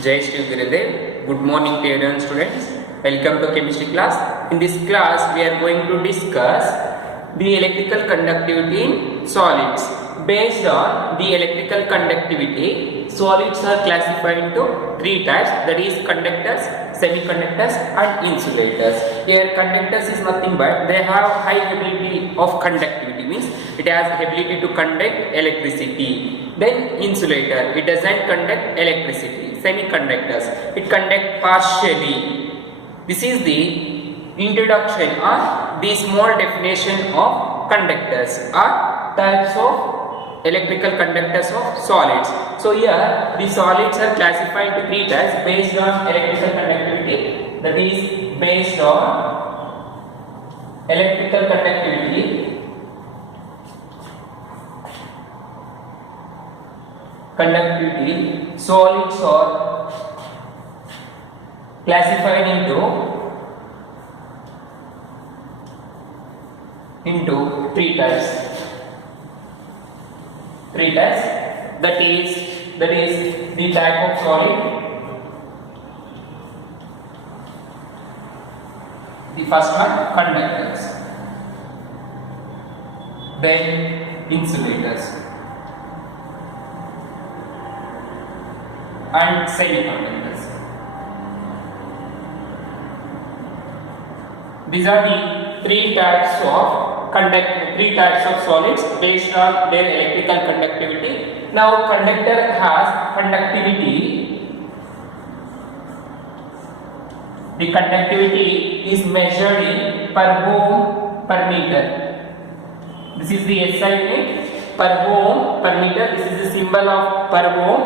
Jai Shri Gurudev. Good morning dear students. Welcome to chemistry class. In this class we are going to discuss the electrical conductivity in solids. Based on the electrical conductivity, solids are classified into three types, that is conductors, semiconductors and insulators. Here conductors is nothing but they have high ability of conductivity, means it has ability to conduct electricity. Then insulator, it doesn't conduct electricity. Semiconductors, it conduct partially. This is the introduction or the small definition of conductors or types of electrical conductors of solids. So here the solids are classified into three types based on electrical conductivity, that is based on electrical conductivity. Solids are classified into three types. That is the type of solid. The first one, conductors, then insulators and semiconductors. These are the three types of solids based on their electrical conductivity. Now conductor has conductivity. The conductivity is measured in per ohm per meter. This is the SI unit, per ohm per meter. This is the symbol of per ohm.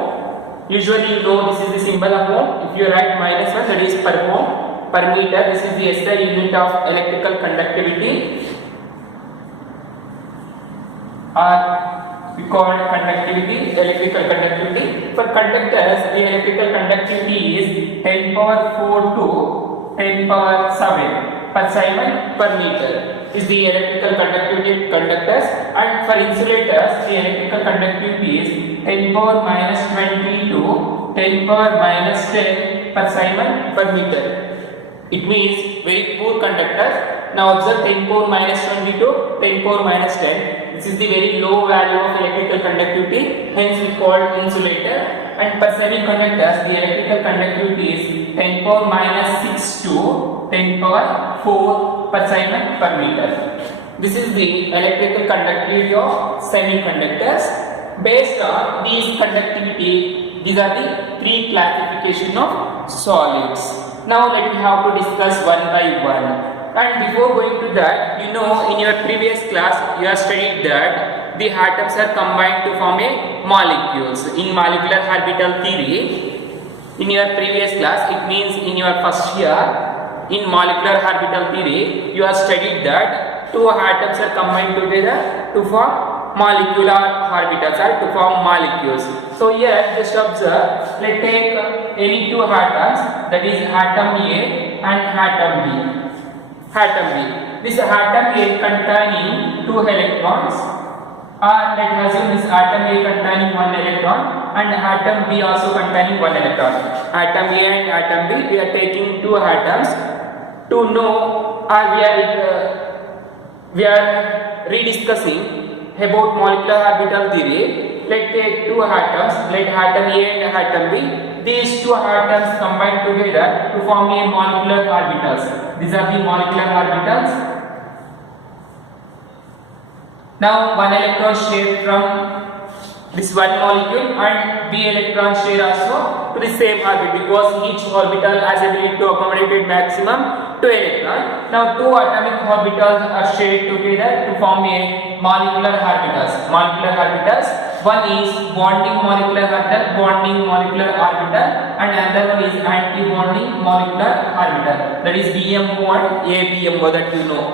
Usually you know this is the symbol of ohm. If you write -1, that is per ohm per meter. This is the SI unit of electrical conductivity, or we call conductivity, electrical conductivity. For conductors, the electrical conductivity is 10 power 4 to 10 power 7 per Siemens per meter is the electrical conductivity of conductors. And for insulators, the electrical conductivity is 10 power minus 20 to 10 power minus 10 per Siemens per meter. It means very poor conductors. Now observe 10 power minus 20 to 10 power minus 10. This is the very low value of electrical conductivity, hence we call insulator. And for semiconductors, the electrical conductivity is 10 power minus 6 to 10 power 4 per Siemens per meter. This is the electrical conductivity of semiconductors. Based on these conductivity, these are the three classification of solids. Now let me have to discuss one by one. And before going to that, you know in your previous class you have studied that the atoms are combined to form a molecules in molecular orbital theory. In your previous class, it means in your first year in molecular orbital theory, you have studied that two atoms are combined together to form molecular orbitals or to form molecules. So here just observe, let's take any two atoms, that is atom A and atom B. This atom A containing two electrons, or let us assume this atom A containing one electron and atom B also containing one electron. Atom A and atom B, we are taking two atoms to know, or we are rediscussing about molecular orbital theory. Let's take two atoms, let atom A and atom B. These two atoms combine together to form a molecular orbitals. These are the molecular orbitals. Now one electron share from this one molecule and B electron share also to the same orbit, because each orbital has ability to accommodate maximum 2 electrons. Now two atomic orbitals are shared together to form a molecular orbitals. One is bonding molecular orbital, and another one is anti-bonding molecular orbital. That is BMO and ABMO, that you know.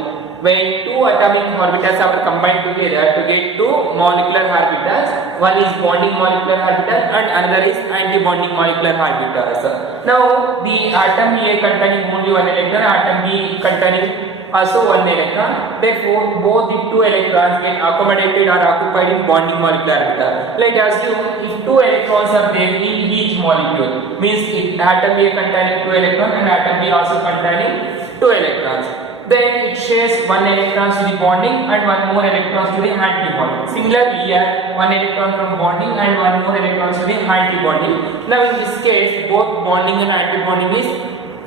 When two atomic orbitals are combined together to get two molecular orbitals, one is bonding molecular orbital and another is anti-bonding molecular orbitals. Now the atom A containing only one electron, atom B containing also one electron. Therefore, both the two electrons get accommodated or occupied in bonding molecular orbital. Like assume if two electrons are there in each molecule. Means it atom A containing 2 electrons and atom B also containing 2 electrons. Then it shares 1 electron to the bonding and 1 more electron to the anti-bonding. Similarly here 1 electron from bonding and 1 more electron to the anti-bonding. Now in this case both bonding and anti-bonding is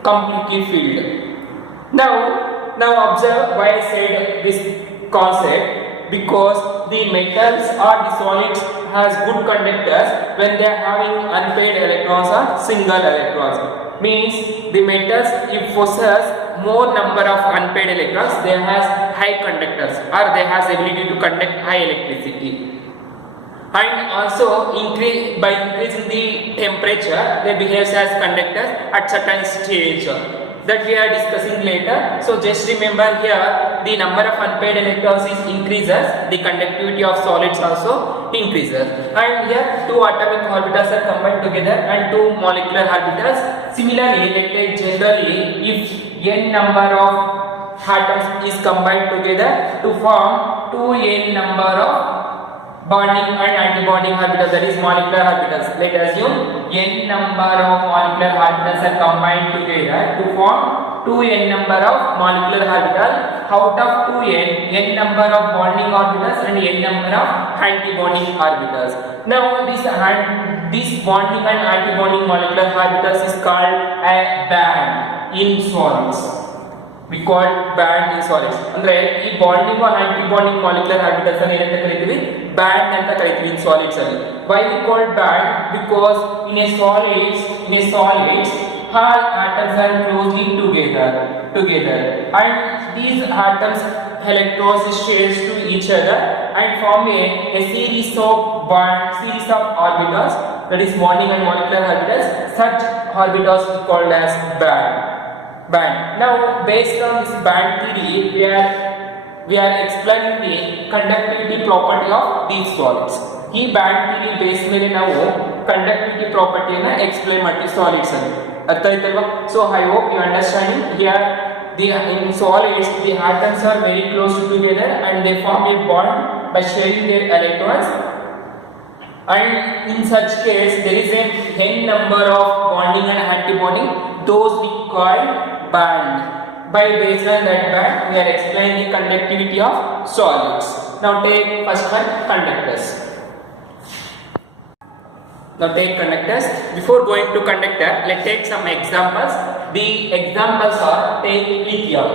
completely filled. Now observe why I said this concept, because the metals or the solids has good conductors when they are having unpaired electrons or single electrons. Means the metals if possess more number of unpaired electrons, they has high conductors or they has ability to conduct high electricity. And also by increasing the temperature they behave as conductors at certain stage that we are discussing later. So just remember here the number of unpaired electrons is increases, the conductivity of solids also increases. And here 2 atomic orbitals are combined together and 2 molecular orbitals. Similarly, let's take generally if n number of atoms is combined together to form 2n number of bonding and anti-bonding orbitals, that is molecular orbitals. Let us assume n number of molecular orbitals are combined together to form 2n number of molecular orbitals. Out of 2n, n number of bonding orbitals and n number of anti-bonding orbitals. Now this bonding and anti-bonding molecular orbitals is called a band in solids. We call band in solids. Andre ee bonding or anti-bonding molecular orbitals annu enanta karithivi band anta karithivi in solids alli. Why we call band? Because in a solids all atoms are closely together and these atoms electrons shares to each other and form a series of orbitals, that is bonding and molecular orbitals. Such orbitals are called as band. Now based on this band theory we are explaining the conductivity property of these solids. ಈ band theory base ಮೇಲೆ ನಾವು conductivity ಪ್ರಾಪರ್ಟಿಯನ್ನು explain ಮಾಡ್ತೀವಿ solids ಅಲ್ಲಿ. ಅರ್ಥ ಆಯ್ತಲ್ವಾ? So I hope you understanding here in solids the atoms are very close together and they form a bond by sharing their electrons, and in such case there is a n number of bonding and anti-bonding, those we call band. By based on that band we are explaining the conductivity of solids. Now take first one, conductors. Now take conductors. Before going to conductor, let's take some examples. The examples are, take lithium.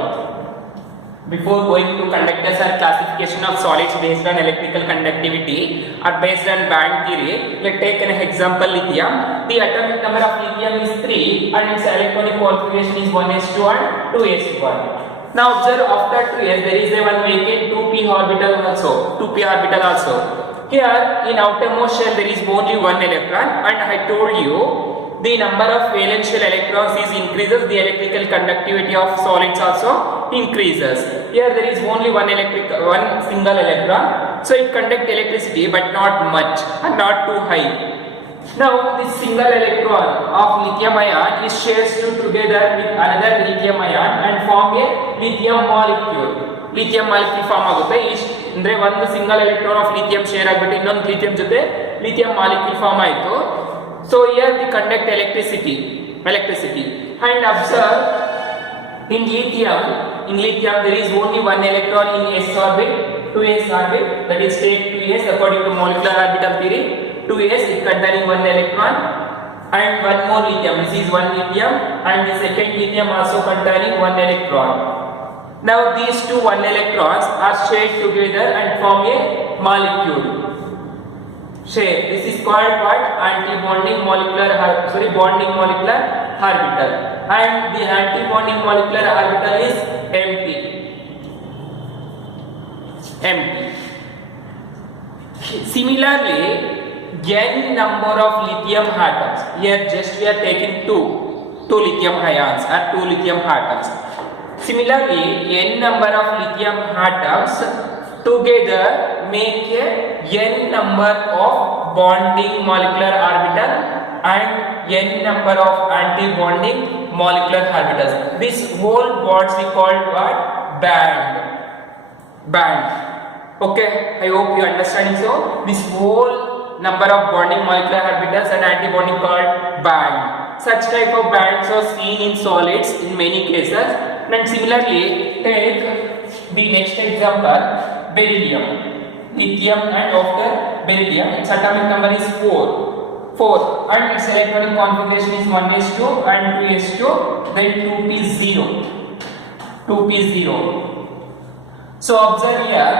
Before going to conductors or classification of solids based on electrical conductivity or based on band theory, let's take an example lithium. The atomic number of lithium is 3 and its electronic configuration is 1s2 and 2s1. Now observe after 2s there is a one vacant 2p orbital also. Here in outermost shell there is only one electron, and I told you the number of valence shell electrons is increases, the electrical conductivity of solids also increases. Here there is only one single electron, so it conducts electricity but not much and not too high. Now this single electron of lithium ion is shared together with another lithium ion and form a lithium molecule. Form ಆಗುತ್ತೆ. ಅಂದ್ರೆ ಒಂದು single electron of lithium share ಆಗಿಬಿಟ್ಟು ಇನ್ನೊಂದು lithium ಜೊತೆ lithium molecule form ಆಯಿತು. So here the conduct electricity and observe in lithium there is only one electron in s orbit, 2s orbit, that is take 2s according to molecular orbital theory. 2s is containing one electron and one more lithium. This is one lithium and the second lithium also containing one electron. Now these two one electrons are shared together and form a molecule. This is called what? Bonding molecular orbital, and the anti-bonding molecular orbital is empty. Similarly, n number of lithium atoms. Here just we are taking two lithium ions or two lithium atoms. Similarly, n number of lithium atoms together make a n number of bonding molecular orbital and n number of anti-bonding molecular orbitals. This whole bonds we call what? Band. Okay, I hope you understand. So this whole number of bonding molecular orbitals and antibonding called band. Such type of bands are seen in solids in many cases. And similarly, take the next example, beryllium, lithium, and after beryllium, its atomic number is 4, and its electronic configuration is 1s2 and 2s2, then 2p0. So observe here,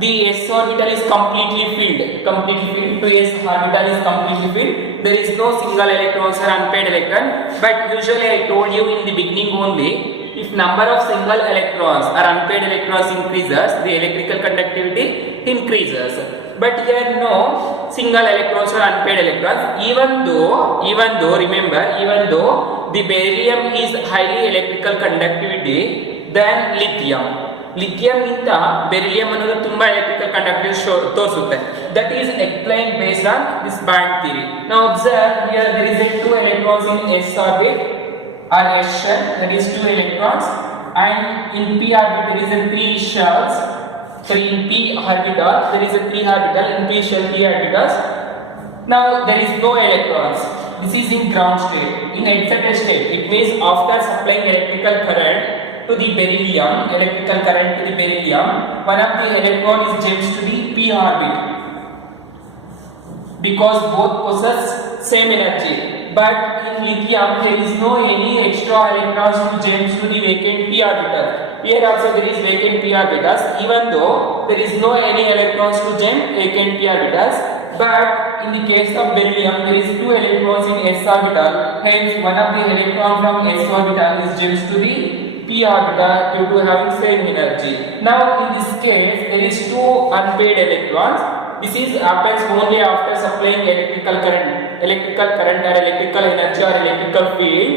the s orbital is completely filled, 2s orbital is completely filled. There is no single electrons or unpaired electron. But usually I told you in the beginning only, if number of single electrons or unpaired electrons increases, the electrical conductivity increases. But here no single electrons or unpaired electrons. Even though remember, even though the beryllium is highly electrical conductivity than lithium. Lithium ಗಿಂತ beryllium ಅನ್ನೋದು ತುಂಬಾ electrical conductivity ತೋರಿಸುತ್ತೆ. That is explained based on this band theory. Now observe here, there is a 2 electrons in s orbit or s shell, that is 2 electrons, and in p orbit there is a 3 shells. So in p orbital there is a 3 orbital, in p shell 3 orbitals. Now there is no electrons. This is in ground state. In excited state, it means after supplying electrical current to the beryllium, one of the electron is jumps to the p orbit because both possess same energy. But in lithium there is no any extra electrons to jump to the vacant p orbital. Here also there is vacant p orbitals, even though there is no any electrons to jump vacant p orbitals. But in the case of beryllium, there is 2 electrons in s orbital. Hence, one of the electron from s orbital is jumps to the p orbital due to having same energy. Now in this case there is 2 unpaired electrons. This is happens only after supplying electrical current or electrical energy or electrical field.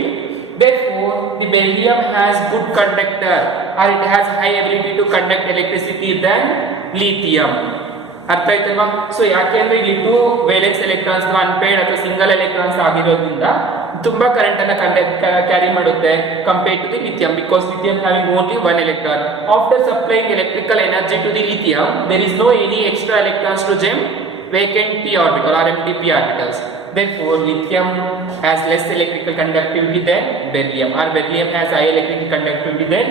Therefore the beryllium has good conductor or it has high ability to conduct electricity than lithium. ಅರ್ಥ ಆಯ್ತಲ್ವಾ? So ಯಾಕೆಂದ್ರೆ ಇಲ್ಲಿ 2 valence electrons unpaired ಅಥವಾ single electrons ಆಗಿರೋದ್ರಿಂದ ತುಂಬಾ current ಅನ್ನ carry ಮಾಡುತ್ತೆ compared to the lithium, because lithium having only 1 electron. After supplying electrical energy to the lithium, there is no any extra electrons to jump vacant p orbital or empty p orbitals. Therefore lithium has less electrical conductivity than beryllium, or beryllium has high electrical conductivity than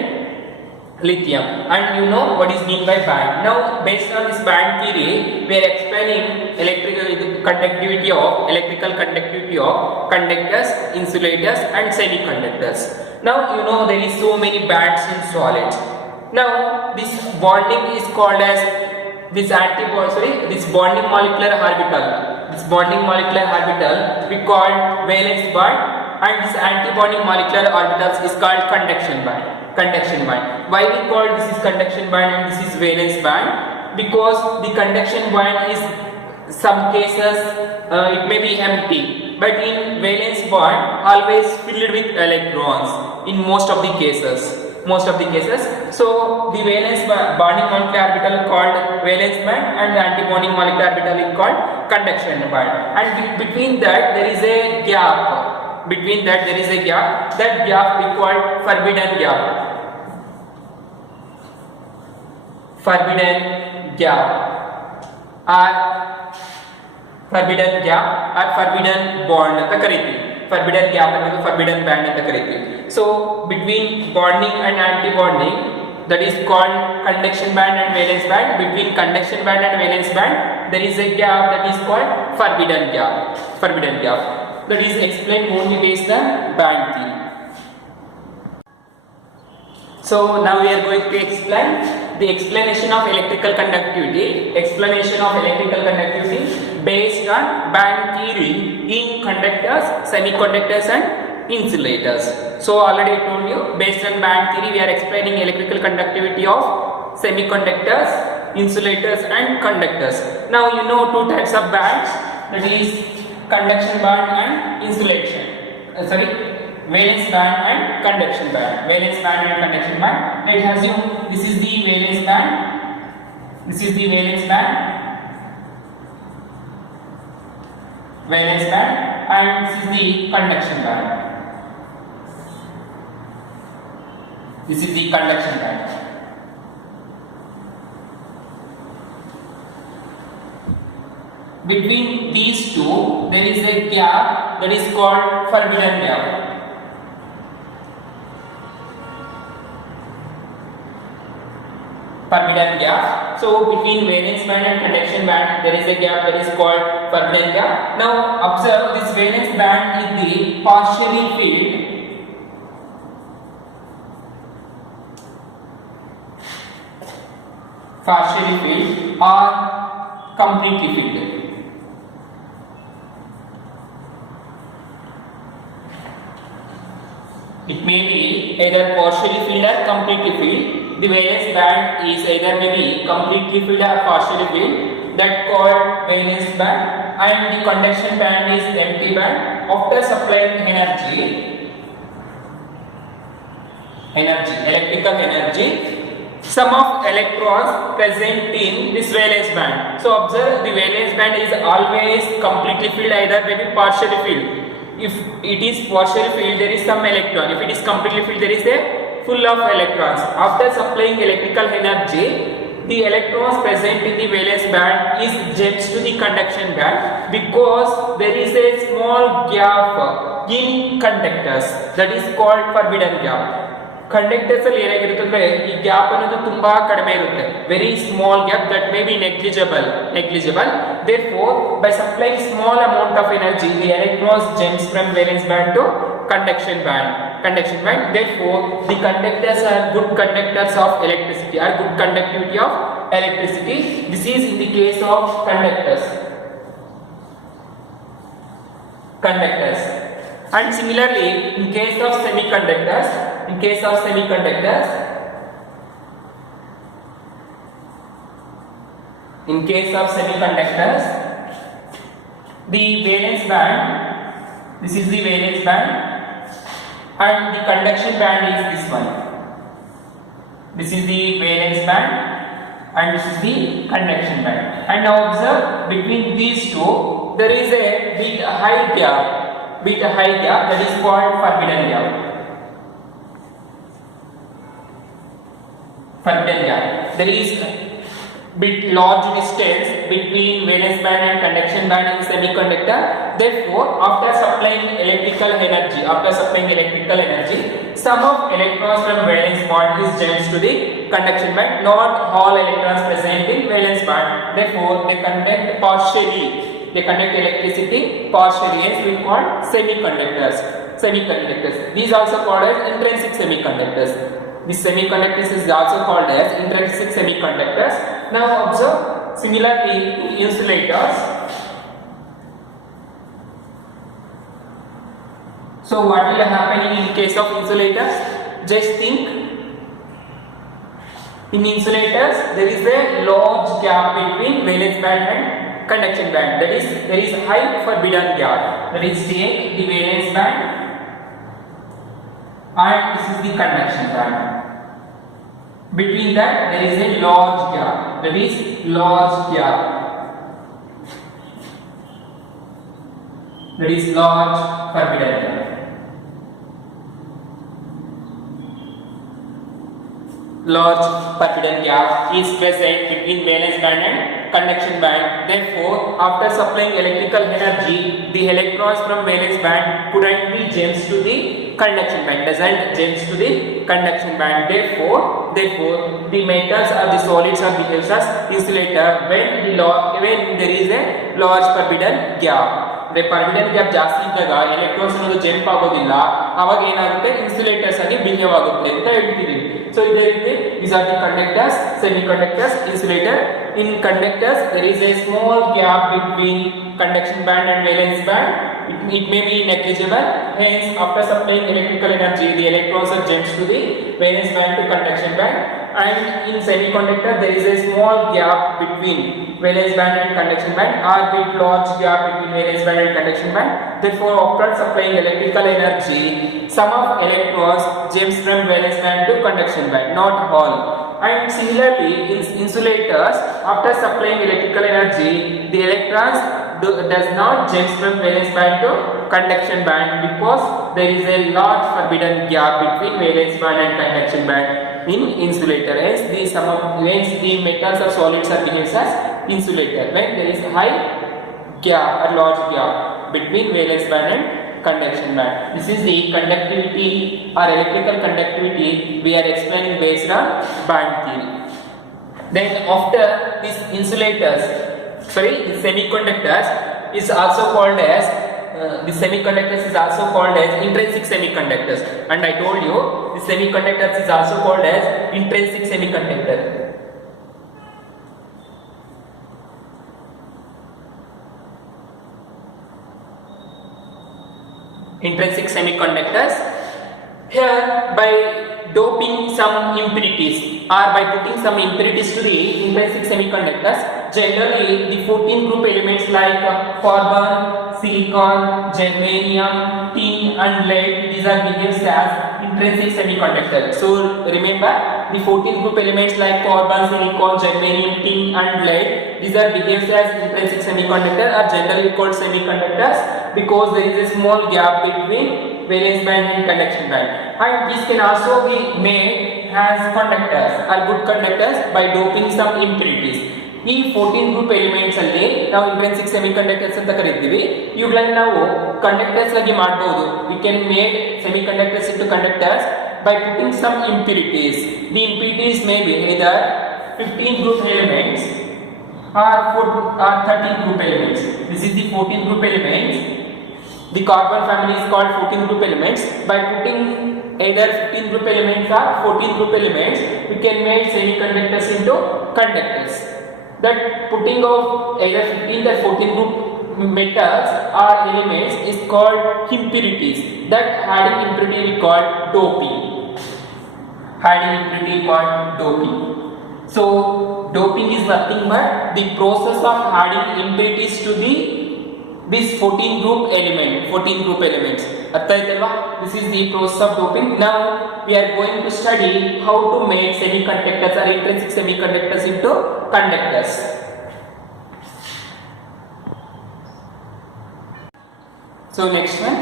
lithium. And you know what is mean by band. Now based on this band theory, we are explaining electrical conductivity of conductors, insulators and semiconductors. Now you know there is so many bands in solids. Now this bonding is called as this bonding molecular orbital. This bonding molecular orbital we call valence band, and this antibonding molecular orbitals is called conduction band. Why we call this is conduction band and this is valence band? Because the conduction band is some cases it may be empty, but in valence band always filled with electrons in most of the cases. So the valence bonding molecular orbital called valence band and the antibonding molecular orbital is called conduction band. And between that there is a gap. That gap we call forbidden gap or forbidden bond ಅಂತ ಕರೀತೀವಿ. forbidden gap ಅನ್ನೋದು forbidden band ಅಂತ ಕರೀತೀವಿ. So between bonding and anti-bonding, that is called conduction band and valence band. Between conduction band and valence band there is a gap that is called forbidden gap. That is explained only based on band theory. So now we are going to explain the explanation of electrical conductivity based on band theory in conductors, semiconductors and insulators. So already I told you, based on band theory we are explaining electrical conductivity of semiconductors, insulators and conductors. Now you know 2 types of bands, that is conduction band and insulation. Valence band and conduction band. Let us assume this is the valence band, and this is the conduction band. between these two there is a gap that is called forbidden gap. Forbidden gap. So between valence band and conduction band there is a gap that is called forbidden gap. Now observe, this valence band is the partially filled, or completely filled. It may be either partially filled or completely filled. The valence band is either maybe completely filled or partially filled, that called valence band, and the conduction band is empty band. After supplying electrical energy, some of electrons present in this valence band. So observe, the valence band is always completely filled, either maybe partially filled. If it is partially filled, there is some electron. If it is completely filled, there is a full of electrons. After supplying electrical energy, the electrons present in the valence band is jumps to the conduction band, because there is a small gap in conductors, that is called forbidden gap. Conductors ಅಲ್ಲಿ ಏನಾಗಿರುತ್ತೆ ಅಂದ್ರೆ ಈ gap ಅನ್ನೋದು ತುಂಬಾ ಕಡಿಮೆ ಇರುತ್ತೆ, very small gap that may be negligible. Therefore, by supplying small amount of energy, the electrons jumps from valence band to conduction band. Therefore, the conductors are good conductors of electricity, or good conductivity of electricity. This is in the case of conductors. And similarly, in case of semiconductors, the valence band, this is the valence band, and the conduction band is this one. This is the valence band and this is the conduction band. And now observe, between these two there is a bit high gap that is called forbidden gap. There is bit large distance between valence band and conduction band in semiconductor. Therefore, after supplying electrical energy, some of electrons from valence band is jumps to the conduction band. Not all electrons present in valence band. Therefore, they conduct electricity partially, hence we call semiconductors. These also called as intrinsic semiconductors. These semiconductors is also called as intrinsic semiconductors. Now observe, similarly insulators. So what will happen in case of insulators? Just think, in insulators there is a large gap between valence band and conduction band. That is, there is high forbidden gap. That is, take the valence band and this is the conduction band. Between that there is a large gap. That is large forbidden gap. Large forbidden gap is present between valence band and conduction band. Therefore, after supplying electrical energy, the electrons from valence band couldn't be jumps to the conduction band, Therefore, the metals or the solids are behaves as insulator when there is a large forbidden gap. Forbidden gap ಜಾಸ್ತಿ ಇದ್ದಾಗ electrons ಅನ್ನೋದು jump ಆಗೋದಿಲ್ಲ, ಆವಾಗ ಏನಾಗುತ್ತೆ, insulators ಆಗಿ behave ಆಗುತ್ತೆ ಅಂತ ಹೇಳ್ತಿದ್ದೀವಿ. So ಇದೇ ರೀತಿ these are the conductors, semiconductors, insulator. In conductors there is a small gap between conduction band and valence band. It may be negligible, hence after supplying electrical energy the electrons are jumps to the valence band to conduction band. And in semiconductor there is a small gap between valence band and conduction band, or bit large gap between valence band and conduction band. Therefore, after supplying electrical energy, some of electrons jumps from valence band to conduction band, not all. And similarly, in insulators, after supplying electrical energy, the electrons does not jump from valence band to conduction band, because there is a large forbidden gap between valence band and conduction band in insulator. Hence the metals or solids are behaves as insulator when there is high gap or large gap between valence band and conduction band. This is the conductivity or electrical conductivity we are explaining based on band theory. Then after these insulators, the semiconductors is also called as intrinsic semiconductors, and I told you the semiconductors is also called as intrinsic semiconductor. Intrinsic semiconductors. Here, by doping some impurities or by putting some impurities to the intrinsic semiconductors, generally the 14 group elements like carbon, silicon, germanium, tin and lead, these are behaves as intrinsic semiconductor. So remember, the 14 group elements like carbon, silicon, germanium, tin and lead, these are behaves as intrinsic semiconductor, are generally called semiconductors because there is a small gap between valence band and conduction band, and these can also be made as conductors or good conductors by doping some impurities. ಈ 14 group elements ಅಲ್ಲಿ ನಾವು intrinsic semiconductors ಅಂತ ಕರೀತೀವಿ. ಇವುಗಳನ್ನು ನಾವು conductors ಆಗಿ ಮಾಡಬಹುದು. We can make semiconductors into conductors by putting some impurities. The impurities may be either 15 group elements or 13 group elements. This is the 14 group elements. The carbon family is called 14 group elements. By putting either 15 group elements or 14 group elements, we can make semiconductors into conductors. That putting of either 15 or 14 group metals or elements is called impurities. That adding impurity we call doping. Adding impurity called doping. So doping is nothing but the process of adding impurities to this 14 group elements. This is the process of doping. Now we are going to study how to make semiconductors or intrinsic semiconductors into conductors. So next one,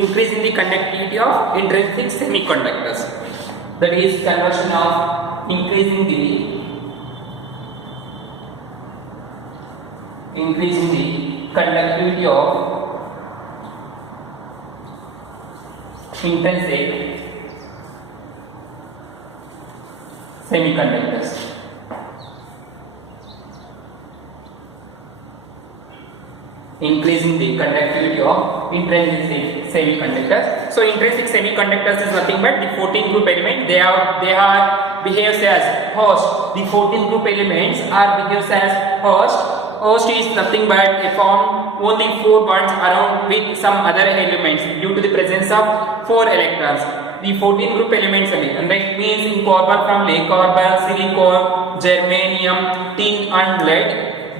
increasing the conductivity of intrinsic semiconductors. That is conversion of increasing the conductivity of intrinsic semiconductors. Increasing the conductivity of intrinsic semiconductors. So intrinsic semiconductors is nothing but the 14 group element. They are behaves as host. The 14 group elements are behaves as host. Host is nothing but a form only 4 bonds around with some other elements due to the presence of 4 electrons. The 14 group elements and that means in carbon family, carbon, silicon, germanium, tin and lead.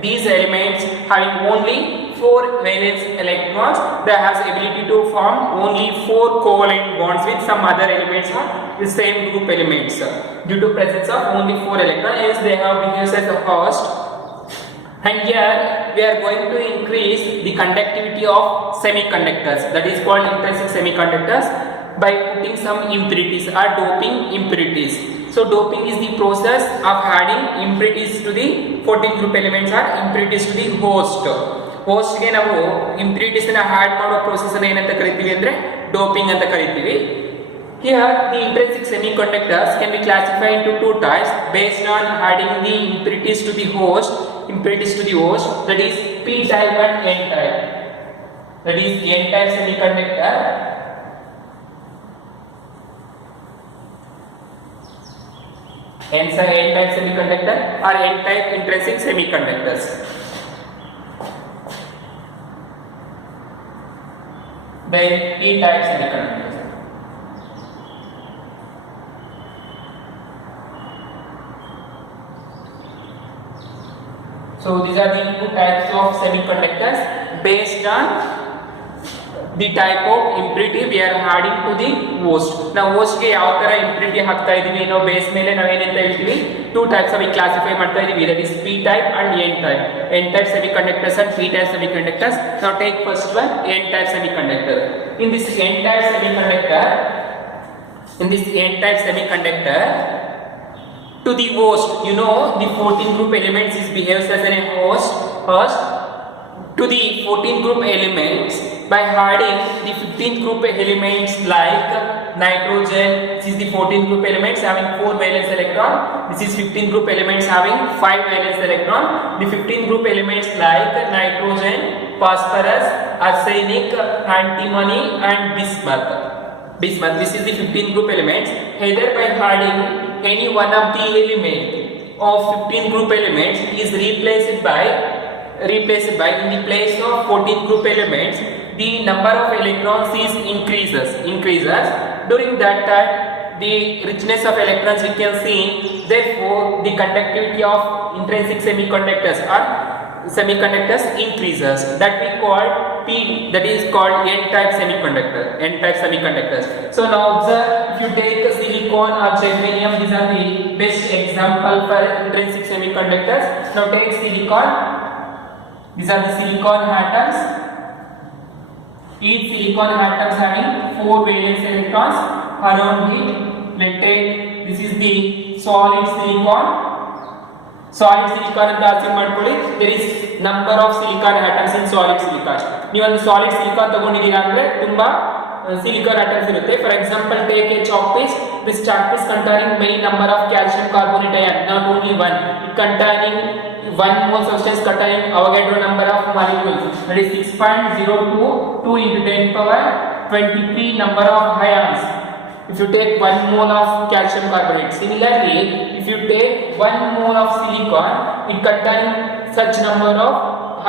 These elements having only 4 valence electrons, they has ability to form only 4 covalent bonds with some other elements of the same group elements. Due to presence of only 4 electrons, hence they have behaves as a host. And here we are going to increase the conductivity of semiconductors, that is called intrinsic semiconductors, by putting some impurities or doping impurities. So doping is the process of adding impurities to the 14 group elements or impurities to the host. Host ಗೆ ನಾವು impurities ಅನ್ನು add ಮಾಡೋ process ಅನ್ನು ಏನಂತ ಕರೀತೀವಿ ಅಂದ್ರೆ doping ಅಂತ ಕರೀತೀವಿ. Here the intrinsic semiconductors can be classified into 2 types based on adding the impurities to the host, that is p type and n type. That is n type semiconductor n type semiconductor or n type intrinsic semiconductors. Then p type semiconductors. So these are the 2 types of semiconductors based on the type of impurity we are adding to the host. Now host ಗೆ ಯಾವ ತರ impurity ಹಾಕ್ತಾ ಇದೀವಿ ನಾವು base ಮೇಲೆ ನಾವು ಏನಂತ ಹೇಳ್ತೀವಿ 2 types ಆಗಿ ಕ್ಲಾಸಿಫೈ ಮಾಡ್ತಾ ಇದೀವಿ, that is p type and n type. N type semiconductors and p type semiconductors. Now take first one, n type semiconductor. In this n type semiconductor to the host, you know the 14 group elements is behaves as a host. to the 14th group elements by adding the 15th group elements like nitrogen. This is the 14th group elements having 4 valence electron. This is 15th group elements having 5 valence electron. The 15th group elements like nitrogen, phosphorus, arsenic, antimony and bismuth. This is the 15th group elements. Either by adding any one of the element of 15th group elements is replaced by in the place of 14th group elements, the number of electrons is increases. During that time the richness of electrons we can see, therefore the conductivity of intrinsic semiconductors increases. That we call P, that is called n-type semiconductors. So now observe, if you take silicon or germanium, these are the best example for intrinsic semiconductors. Now take silicon. These are the silicon atoms. Each silicon atom having 4 valence electrons around it. Let's take, this is the solid silicon. Solid silicon ಅಂತ ಅರ್ಥ ಮಾಡ್ಕೊಳ್ಳಿ. There is number of silicon atoms in solid silicon. ನೀವು ಒಂದು solid silicon ತಗೊಂಡಿದ್ದೀರಾ ಅಂದ್ರೆ ತುಂಬಾ silicon atoms ಇರುತ್ತೆ. For example, take a chalk piece. This chalk piece containing many number of calcium carbonate ion, not only one. It containing one mole substance containing Avogadro number of molecules, that is 6.02 2 into 10 power 23 number of ions. If you take 1 mole of calcium carbonate, similarly if you take 1 mole of silicon, it contains such number of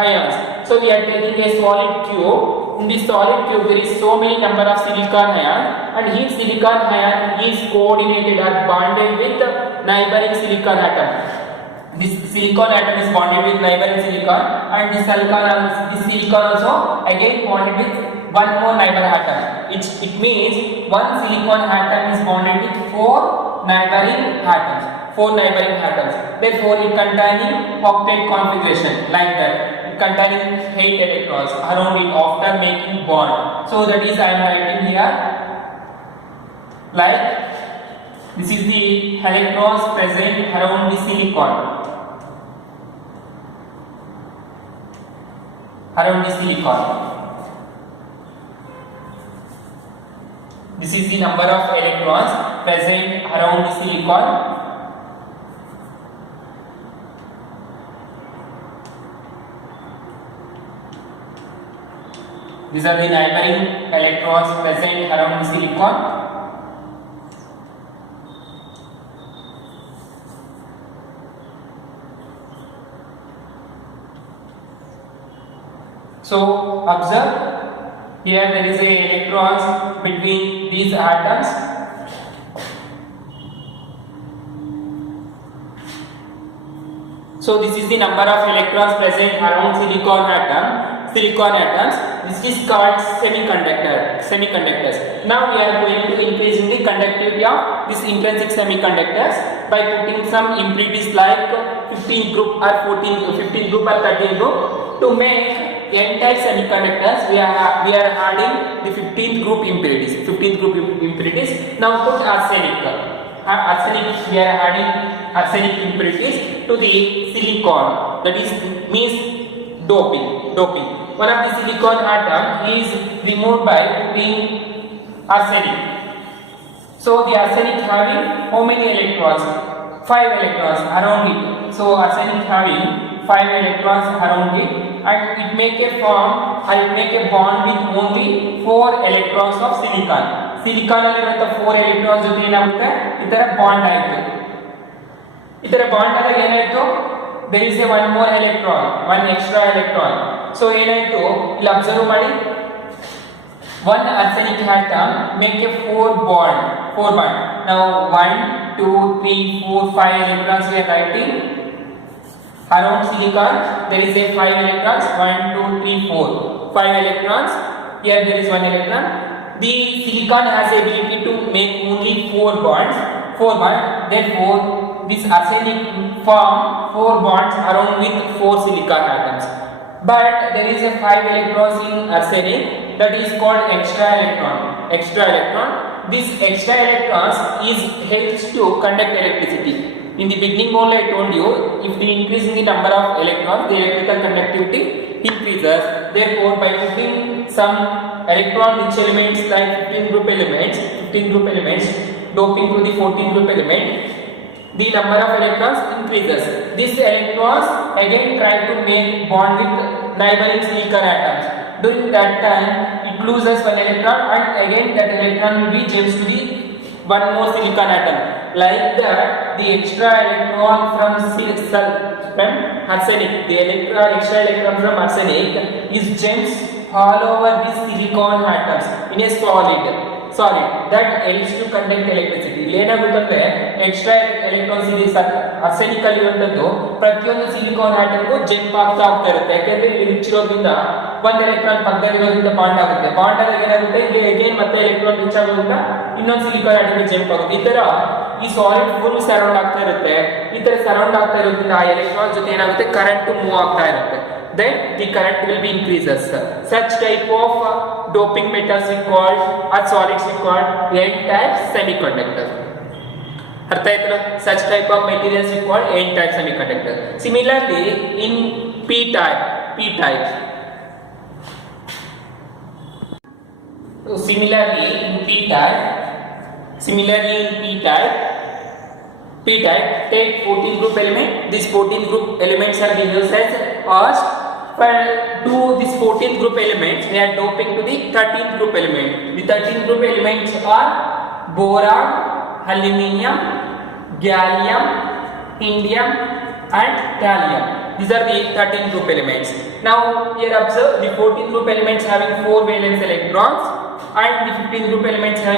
ions. So we are taking a solid cube. In this solid cube there is so many number of silicon ion, and each silicon ion is coordinated or bonded with neighboring silicon atom. This silicon atom is bonded with neighboring silicon, and this silicon also again bonded with one more neighbor atom. It means one silicon atom is bonded with 4 neighboring atoms. Therefore it containing octet configuration like that. It containing 8 electrons around it after making bond. So that is I am writing here like this is the electrons present around the silicon. This is the number of electrons present around the silicon. These are the neighboring electrons present around the silicon. So observe, here there is a electrons between these atoms. So this is the number of electrons present around silicon atoms. This is called semiconductors. Now we are going to increase the conductivity of these intrinsic semiconductors by putting some impurities like 15 group or 15 group or 13 group. To make n-type semiconductors, we are adding the 15th group impurities. Now put arsenic. We are adding arsenic impurities to the silicon. That is means doping. One of the silicon atom is removed by putting arsenic. So the arsenic having how many electrons? 5 electrons around it. So arsenic having 5 electrons around it, and it make a bond with only 4 electrons of silicon. Silicon alliruವಂತ 4 electrons ಜೊತೆ ಏನಾಗುತ್ತೆ, ಇದರ bond ಆಯಿತು. ಇದರ bond ಆದಾಗ ಏನಾಯಿತು, there is a one more electron, one extra electron. So ಏನಾಯಿತು, ಇಲ್ಲಿ observe ಮಾಡಿ, one arsenic atom make a 4 bond. Now 1 2 3 4 5 electrons we are writing. Around silicon there is a 5 electrons, 1 2 3 4 5 electrons. Here there is 1 electron. The silicon has the ability to make only 4 bonds. Therefore this arsenic form 4 bonds around with 4 silicon atoms. But there is a 5 electrons in arsenic, that is called extra electron. This extra electrons helps to conduct electricity. In the beginning only I told you, if we increase the number of electrons, the electrical conductivity increases. Therefore, by putting some electron-rich elements like 15 group elements, doping to the 14 group element, the number of electrons increases. These electrons again try to make bond with neighboring silicon atoms. During that time, it loses one electron, and again that electron will be jumps to the one more silicon atom. Like that, the extra electron from arsenic, the extra electron from arsenic is jumps all over these silicon atoms in a solid that helps to conduct electricity. ಇಲ್ಲಿ ಏನಾಗುತ್ತಂದ್ರೆ extra electrons ಇದೆ arsenic ಅಲ್ಲಿ ಇರುವಂತದ್ದು ಪ್ರತಿಯೊಂದು silicon ಆಟಮ್ಗೂ jump ಆಗ್ತಾ ಇರುತ್ತೆ. ಯಾಕೆಂದ್ರೆ ಇಲ್ಲಿ rich ಇರೋದ್ರಿಂದ ಒಂದು ಎಲೆಕ್ಟ್ರಾನ್ ಪಕ್ಕದಲ್ಲಿರೋದ್ರಿಂದ ಬಾಂಡ್ ಆಗುತ್ತೆ. ಬಾಂಡ್ ಆದಾಗ ಏನಾಗುತ್ತೆ, ಇಲ್ಲಿ ಅಗೇನ್ ಮತ್ತೆ ಎಲೆಕ್ಟ್ರಾನ್ ರಿಚ್ ಆಗೋದ್ರಿಂದ ಇನ್ನೊಂದು ಸಿಲಿಕಾನ್ ಆಟಮ್ಗೆ ಜಂಪ್ ಆಗುತ್ತೆ. ಈ ತರ ಈ ಸಾಲಿಡ್ ಫುಲ್ ಸರೌಂಡ್ ಆಗ್ತಾ ಇರುತ್ತೆ. ಈ ತರ ಸರೌಂಡ್ ಆಗ್ತಾ ಇರೋದ್ರಿಂದ ಆ ಎಲೆಕ್ಟ್ರಾನ್ ಜೊತೆ ಏನಾಗುತ್ತೆ, ಕರೆಂಟ್ ಮೂವ್ ಆಗ್ತಾ ಇರುತ್ತೆ. Then the current will be increases. Such type of doping metals we called or solids we called n-type semiconductor. Artha aitala? Such type of materials we called n-type semiconductor. Similarly in p-type Similarly in p-type, take 14 group element. These 14 group elements are given as for do this 14 group elements, they are doping to the 13th group element. The 13 group elements are boron, aluminium, gallium, indium and gallium. These are the 13 group elements. Now here observe the 14 group elements having 4 valence electrons and the 15 group elements having